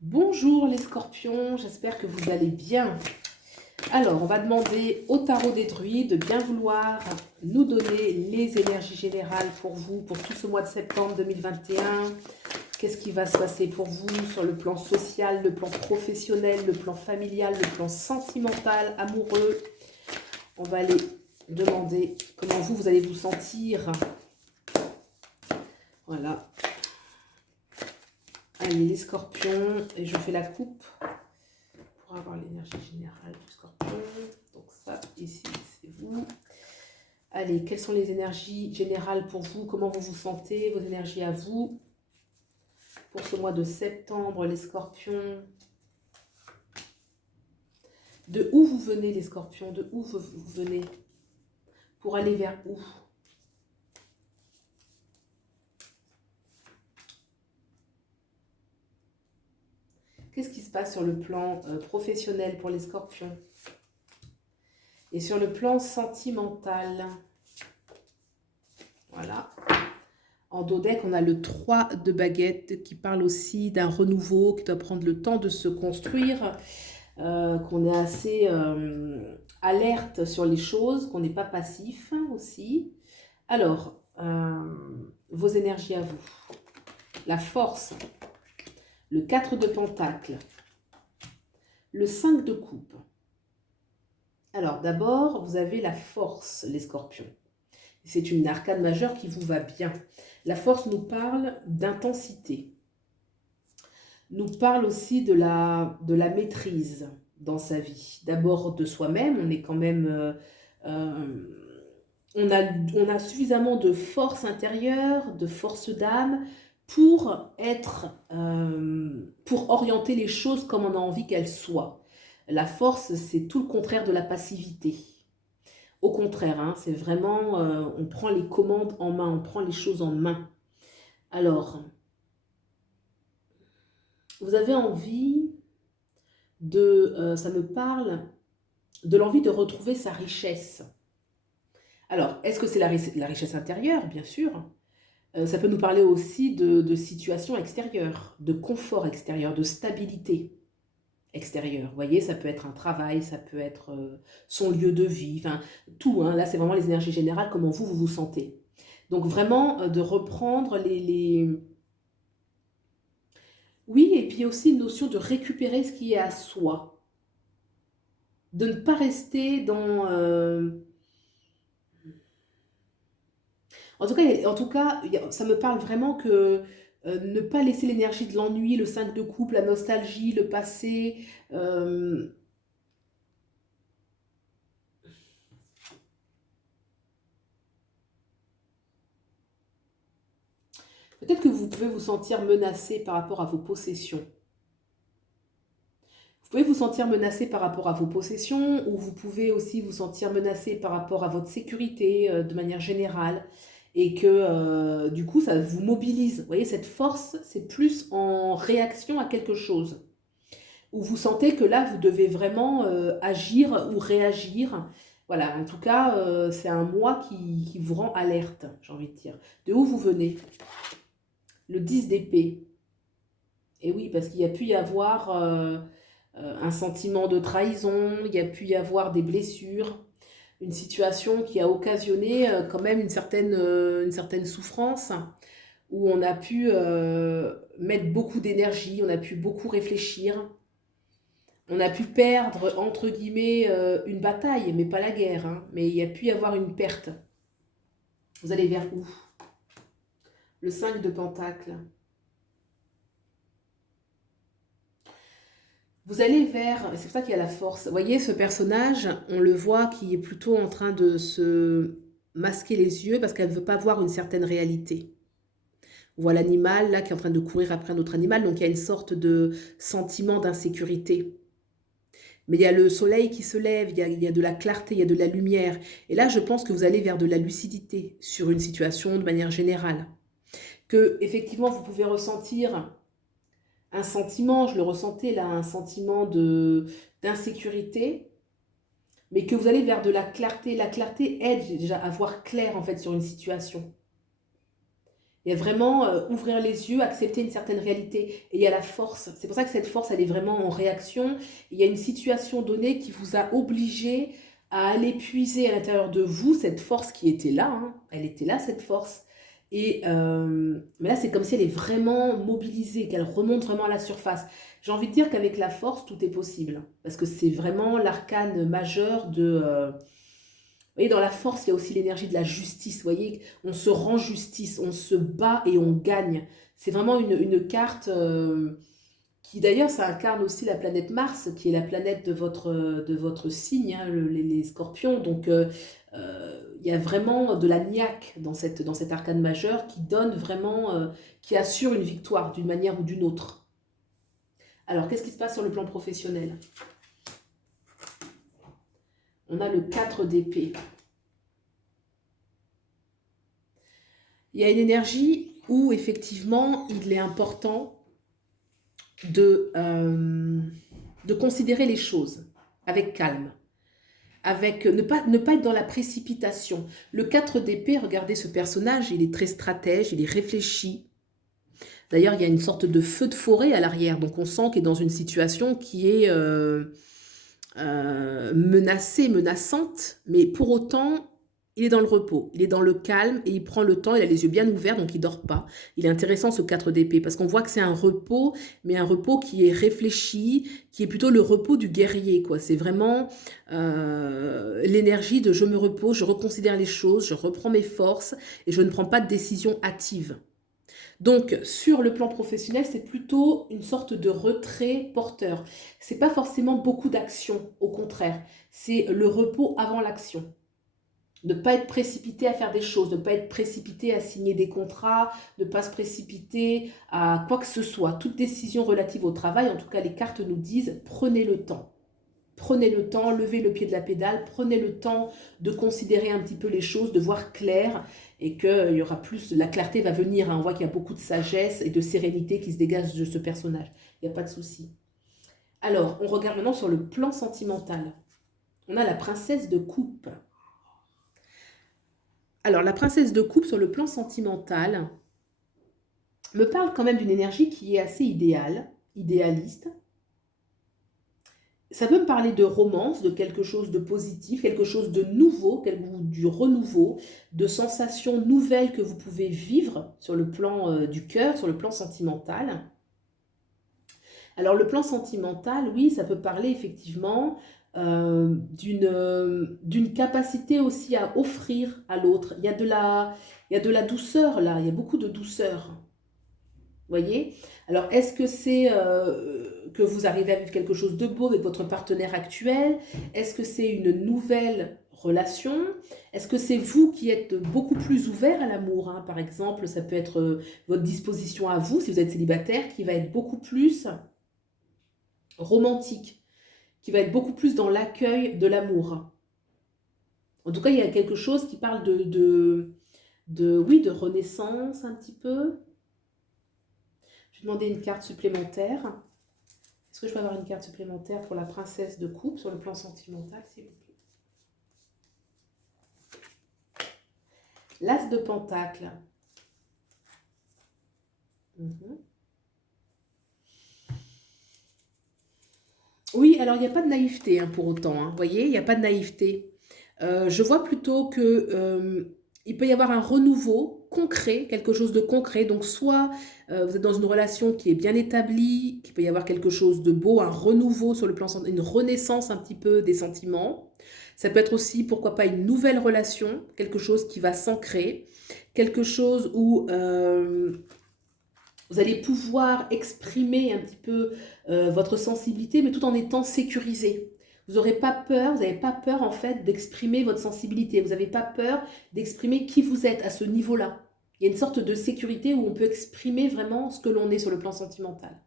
Bonjour les scorpions, j'espère que vous allez bien. Alors, on va demander au tarot des druides de bien vouloir nous donner les énergies générales pour vous, pour tout ce mois de septembre 2021. Qu'est-ce qui va se passer pour vous sur le plan social, le plan professionnel, le plan familial, le plan sentimental, amoureux. On va aller demander comment vous allez vous sentir. Voilà. Allez, les scorpions, et je fais la coupe pour avoir l'énergie générale du scorpion. Donc ça, ici, c'est vous. Allez, quelles sont les énergies générales pour vous? Comment vous vous sentez? Vos énergies à vous pour ce mois de septembre, les scorpions. De où vous venez, les scorpions? De où vous venez? Pour aller vers où? Qu'est-ce qui se passe sur le plan professionnel pour les scorpions? Et sur le plan sentimental? Voilà. En dos deck, on a le 3 de baguette qui parle aussi d'un renouveau qui doit prendre le temps de se construire, qu'on est assez alerte sur les choses, qu'on n'est pas passif aussi. Alors, vos énergies à vous. La force, le 4 de pentacle, le 5 de coupe. Alors, d'abord, vous avez la force, les scorpions. C'est une arcane majeure qui vous va bien. La force nous parle d'intensité, nous parle aussi de la maîtrise dans sa vie. D'abord de soi-même, on est quand même... on a suffisamment de force intérieure, de force d'âme pour pour orienter les choses comme on a envie qu'elles soient. La force, c'est tout le contraire de la passivité. Au contraire, hein, c'est vraiment, on prend les commandes en main, on prend les choses en main. Alors, vous avez envie ça me parle de l'envie de retrouver sa richesse. Alors, est-ce que c'est la richesse intérieure? Bien sûr. Ça peut nous parler aussi de situations extérieures, de confort extérieur, de stabilité extérieure. Vous voyez, ça peut être un travail, ça peut être son lieu de vie, enfin tout. Hein. Là, c'est vraiment les énergies générales, comment vous vous sentez. Donc vraiment, de reprendre Oui, et puis aussi une notion de récupérer ce qui est à soi. De ne pas rester dans... En tout cas, ça me parle vraiment que ne pas laisser l'énergie de l'ennui, le 5 de coupe, la nostalgie, le passé. euh, Peut-être que vous pouvez vous sentir menacé par rapport à vos possessions. Vous pouvez vous sentir menacé par rapport à vos possessions ou vous pouvez aussi vous sentir menacé par rapport à votre sécurité de manière générale et que du coup ça vous mobilise. Vous voyez, cette force, c'est plus en réaction à quelque chose où vous sentez que là, vous devez vraiment agir ou réagir. Voilà, en tout cas, c'est un moi qui vous rend alerte, j'ai envie de dire. De où vous venez? Le 10 d'épée. Et oui, parce qu'il y a pu y avoir un sentiment de trahison, il y a pu y avoir des blessures, une situation qui a occasionné quand même une certaine souffrance, où on a pu mettre beaucoup d'énergie, on a pu beaucoup réfléchir, on a pu perdre, entre guillemets, une bataille, mais pas la guerre, hein, mais il y a pu y avoir une perte. Vous allez vers où? Le 5 de pentacle. Vous allez vers, c'est pour ça qu'il y a la force. Vous voyez, ce personnage, on le voit qui est plutôt en train de se masquer les yeux parce qu'elle ne veut pas voir une certaine réalité. On voit l'animal là qui est en train de courir après un autre animal, donc il y a une sorte de sentiment d'insécurité. Mais il y a le soleil qui se lève, il y a de la clarté, il y a de la lumière. Et là, je pense que vous allez vers de la lucidité sur une situation de manière générale. Que, effectivement, vous pouvez ressentir un sentiment, je le ressentais là, un sentiment d'insécurité, mais que vous allez vers de la clarté. La clarté aide déjà à voir clair en fait sur une situation. Il y a vraiment ouvrir les yeux, accepter une certaine réalité. Et il y a la force. C'est pour ça que cette force, elle est vraiment en réaction. Il y a une situation donnée qui vous a obligé à aller puiser à l'intérieur de vous cette force qui était là. Hein. Elle était là, cette force. Et mais là, c'est comme si elle est vraiment mobilisée, qu'elle remonte vraiment à la surface. J'ai envie de dire qu'avec la force, tout est possible. Parce que c'est vraiment l'arcane majeur de... vous voyez, dans la force, il y a aussi l'énergie de la justice. Vous voyez, on se rend justice, on se bat et on gagne. C'est vraiment une carte qui, d'ailleurs, ça incarne aussi la planète Mars, qui est la planète de votre signe, hein, les scorpions. Donc, il y a vraiment de la niaque dans cet arcane majeur qui donne vraiment, qui assure une victoire d'une manière ou d'une autre. Alors, qu'est-ce qui se passe sur le plan professionnel? On a le 4 d'épée. Il y a une énergie où, effectivement, il est important de considérer les choses avec calme, avec ne pas être dans la précipitation. Le 4 d'épée, regardez ce personnage, il est très stratège, il est réfléchi. D'ailleurs, il y a une sorte de feu de forêt à l'arrière, donc on sent qu'il est dans une situation qui est menacée, menaçante, mais pour autant, il est dans le repos, il est dans le calme et il prend le temps, il a les yeux bien ouverts, donc il ne dort pas. Il est intéressant ce 4 d'épée, parce qu'on voit que c'est un repos, mais un repos qui est réfléchi, qui est plutôt le repos du guerrier, quoi. C'est vraiment l'énergie de je me repose, je reconsidère les choses, je reprends mes forces et je ne prends pas de décision hâtive. Donc, sur le plan professionnel, c'est plutôt une sorte de retrait porteur. C'est pas forcément beaucoup d'action, au contraire. C'est le repos avant l'action. Ne pas être précipité à faire des choses, ne pas être précipité à signer des contrats, ne pas se précipiter à quoi que ce soit. Toute décision relative au travail, en tout cas les cartes nous disent, prenez le temps. Prenez le temps, levez le pied de la pédale, prenez le temps de considérer un petit peu les choses, de voir clair et qu'il y aura plus, la clarté va venir. Hein. On voit qu'il y a beaucoup de sagesse et de sérénité qui se dégage de ce personnage. Il n'y a pas de souci. Alors, on regarde maintenant sur le plan sentimental. On a la princesse de coupe. Alors, la princesse de coupe sur le plan sentimental me parle quand même d'une énergie qui est assez idéale, idéaliste. Ça peut me parler de romance, de quelque chose de positif, quelque chose de nouveau, du renouveau, de sensations nouvelles que vous pouvez vivre sur le plan du cœur, sur le plan sentimental. Alors le plan sentimental, oui, ça peut parler effectivement d'une capacité aussi à offrir à l'autre. Il y a de la douceur là, il y a beaucoup de douceur. Voyez? Alors, est-ce que c'est que vous arrivez à vivre quelque chose de beau avec votre partenaire actuel? Est-ce que c'est une nouvelle relation? Est-ce que c'est vous qui êtes beaucoup plus ouvert à l'amour, hein? Par exemple, ça peut être votre disposition à vous, si vous êtes célibataire, qui va être beaucoup plus romantique, qui va être beaucoup plus dans l'accueil de l'amour. En tout cas, il y a quelque chose qui parle oui, de renaissance un petit peu. Je vais demander une carte supplémentaire. Est-ce que je peux avoir une carte supplémentaire pour la princesse de coupe sur le plan sentimental, s'il vous plaît? L'as de pentacle. Oui, alors il n'y a pas de naïveté hein, pour autant. Hein. Vous voyez, il n'y a pas de naïveté. Je vois plutôt que il peut y avoir un renouveau concret, quelque chose de concret. Donc soit vous êtes dans une relation qui est bien établie, qu'il peut y avoir quelque chose de beau, un renouveau sur le plan, une renaissance un petit peu des sentiments. Ça peut être aussi, pourquoi pas, une nouvelle relation, quelque chose qui va s'ancrer, quelque chose où vous allez pouvoir exprimer un petit peu votre sensibilité, mais tout en étant sécurisé. Vous n'aurez pas peur, vous n'avez pas peur en fait d'exprimer votre sensibilité. Vous n'avez pas peur d'exprimer qui vous êtes à ce niveau-là. Il y a une sorte de sécurité où on peut exprimer vraiment ce que l'on est sur le plan sentimental.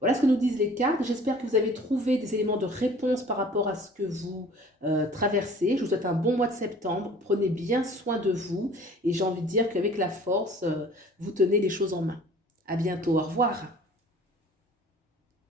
Voilà ce que nous disent les cartes. J'espère que vous avez trouvé des éléments de réponse par rapport à ce que vous traversez. Je vous souhaite un bon mois de septembre. Prenez bien soin de vous. Et j'ai envie de dire qu'avec la force, vous tenez les choses en main. À bientôt. Au revoir.